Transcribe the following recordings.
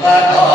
Let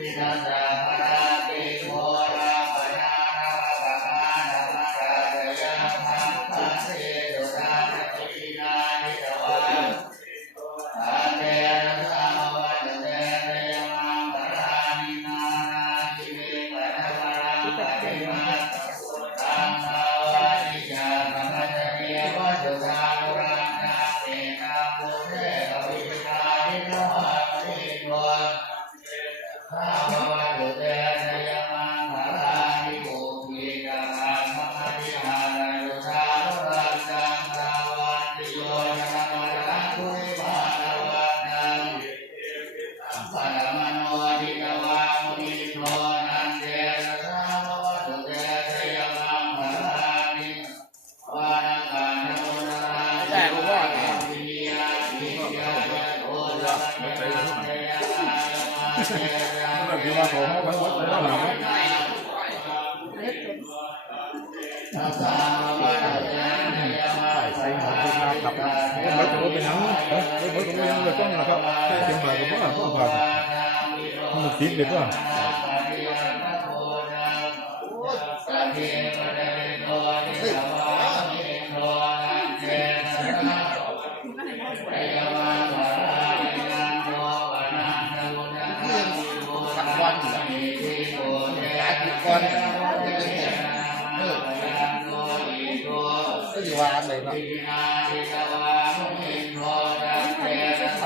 Obrigada. ติดเลยป่ะ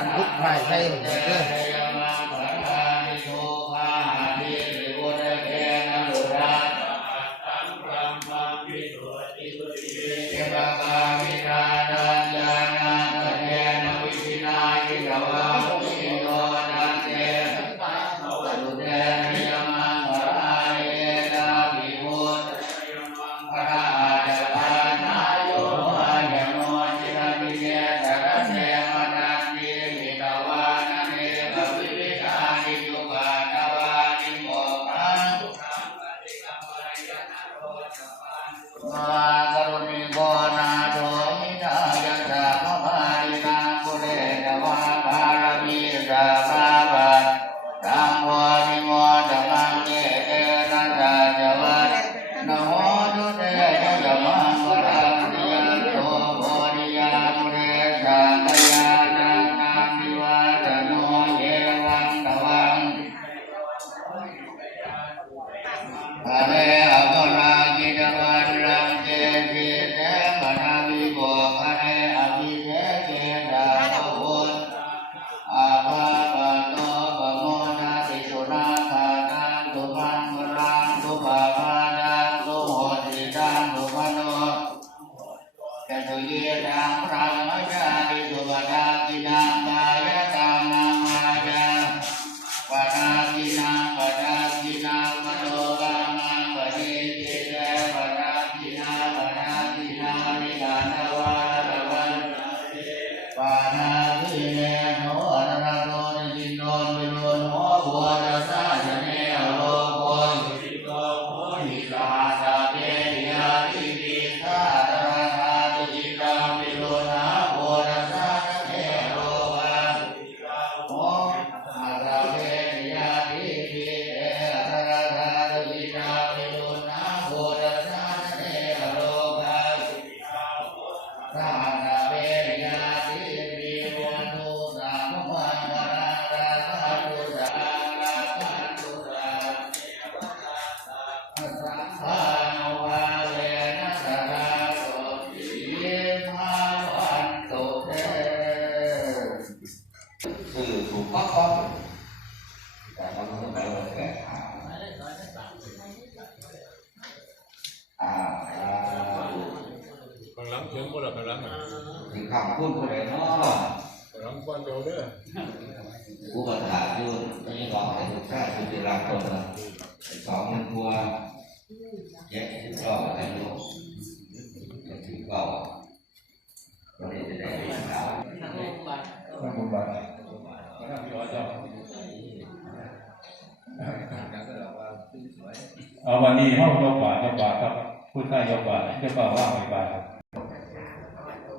านทุกข์ภใช้เด้ งหลังเสียงบ่ล่ะข้างหลังอะถึงคำพูดคนไหนเนาะข้างหลังบ้านเดียวเด้อผู้ประกาศยุ่นนี่บอกให้ทุกท่านคือจะรักคนละสองมันทัวแยกถึงก็อะไรลูกจะถึงก็วันนี้จะได้เรียนข่าวข้างบนบ้านข้างหลังเจ้าเอาวันนี้ห้องยกบาทยกบาทครับพูดใต้ยกบาทเจ้าบ่าวว่างไม่บาทครับ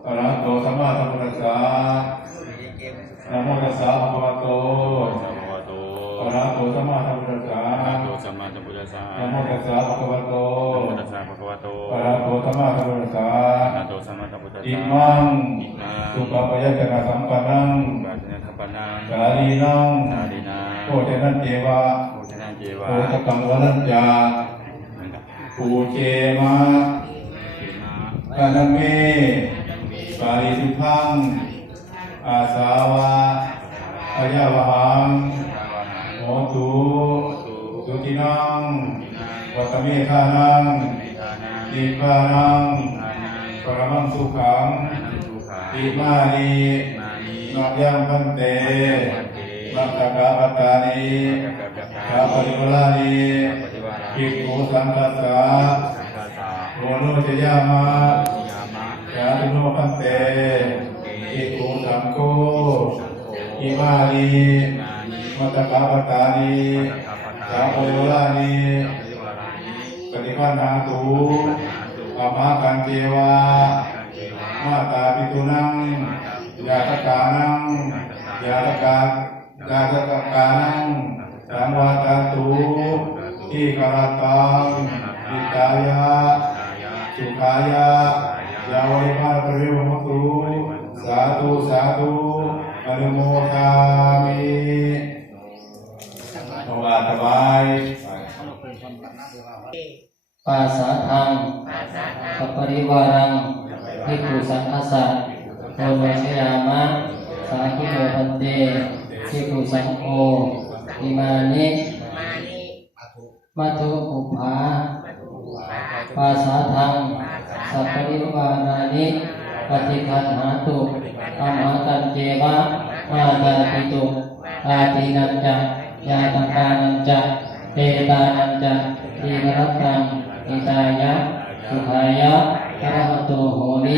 อะระหะโตสัมมาสัมพุทธัสสะนะโมตัสสะภะคะวะโตสัมมาโตอะระหะโตสัมมาสัมพุทธัสสะโตสัมมาสัมพุทธัสสะนะโมตัสสะภะคะวะโตนะโมตัสสะภะคะวะโตอะระหะโตสัมมาสัมพุทธัสสะนะโตสัมมาสัมพุทธัสอิสะมังอิมังสุปปยัญชนะสัมปันนังบาทนาทัปปนังกาลีนังสาลีนาโอเจนันเจวะโอชนะเจวะโอตกังวรัญญาปูเจมะเขมากานังเม ปาริสุทัง อาสาวะอายาวหังตาวาหังโหตุตุสุตินังอินังวัตเมธานังเมธานังอิปานังทานังปรมังสุขังอนันตุขาอิมานีมานินักยังพันเตมัตตกะปัตตานีกับกับชาปริวลานีปฏิวาราภิกขุสังคัสสะสังฆาสาโอโนจยามะสิยามะยา ติโนพันเตอิกุสังโฆอิมานีนานิมัตตกะปัตตานีชาปริวลานีปฏิวารานิปฏิปันนาตุนาตุอามากันเจวากันเทวะมาตาปิตุนังยาตกานังยาตกายาตกกานังสังวาตาตุอิกรตังอิตายะกายะสุขายะ ยาวริมาปริวมุตุสาธุสาธุอนุโมทามิภาวะ สบายปาสาทังสัพปริวานานิปฏิคันหาตุธรรมกันเจวะมาตาปิตุอาทินันจะยาตังกานันจะเตตานันจะทีนรตังอิตายะสุขายะอระหโตโหนิ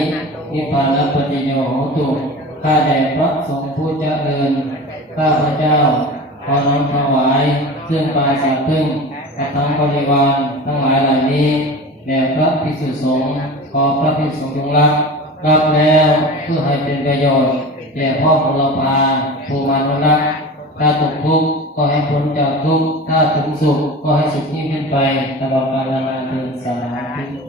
นิพพานปฏิโยโหตุข้าแต่พระสงฆ์ผู้เจริญข้าพระเจ้าขอน้อมถวายซึ่องปลาสัตว์พึ่งและทั้งบริวารทั้งหลายเหล่านี้แด่พระภิกษุสงฆ์ ขอพระภิกษุสงฆ์จงรับรับแล้วเพื่อให้เป็นประโยชน์แก่พ่อของเราพาภูมานุรักษ์ถ้าตกทุกข์ก็ให้พ้นจากทุกข์ถ้าถึงสุขก็ให้สุขยิ่งขึ้นไปตลอดกาลนานเถินสาธุสาธุ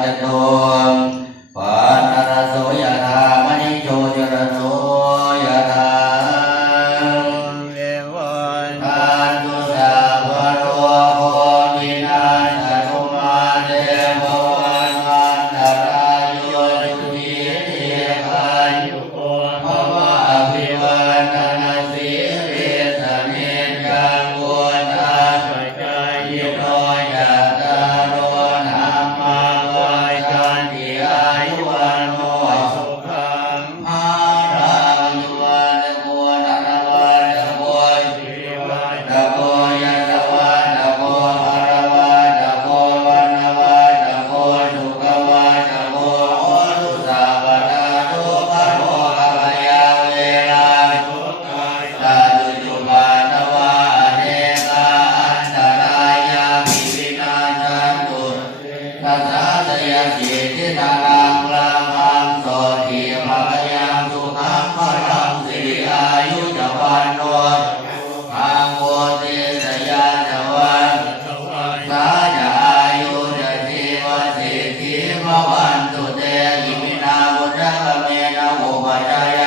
ป ngoài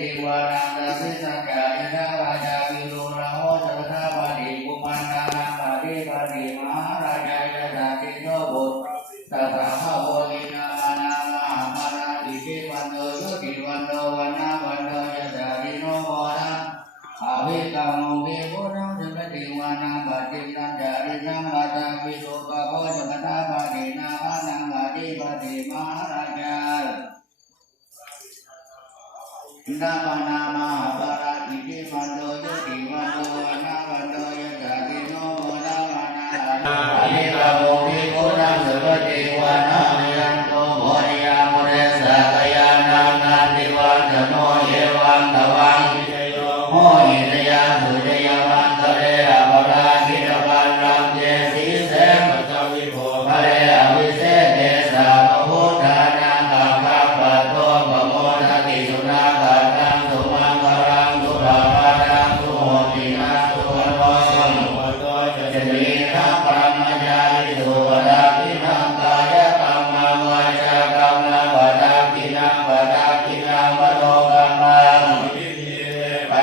ติวานังตาสิสังกาอินาวาจาวิโรราโหจัตตาวาดีกุมารนาลังปาริปาริมหาราชายะตาติโนบุตรตถาภาโวลินามนามามานาดิเกวันโนยุกิวันโนวันนาวันโนยัตาติโนโมนะอาวิกังเกวุนังจัตติวานังปาตินันจาริณังมาตาวิโรปะโหจัตตาวาดีนามานังปาริปาริมหารา na ba na ma Indra panama para iki mando yuki mando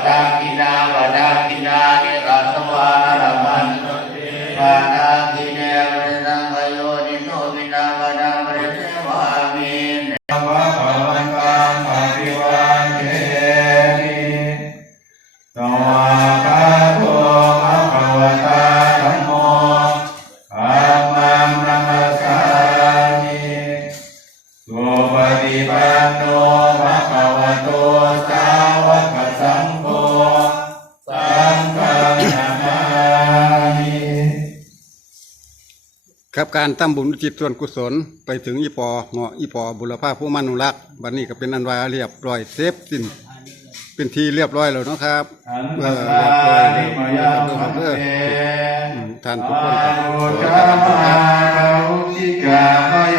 ดากินาวดา ครับการตั้งบุญจิตส่วนกุศลไปถึงอีปอเหงาะอีปอบุรพาผู้มานุรักษ์บันนี้ก็เป็นอันวาเรียบร้อยเซฟสิ้นเป็นทีเรียบร้อยแล้วนะครับเรียบร้อยแล้วครับท่านทุกคนครับ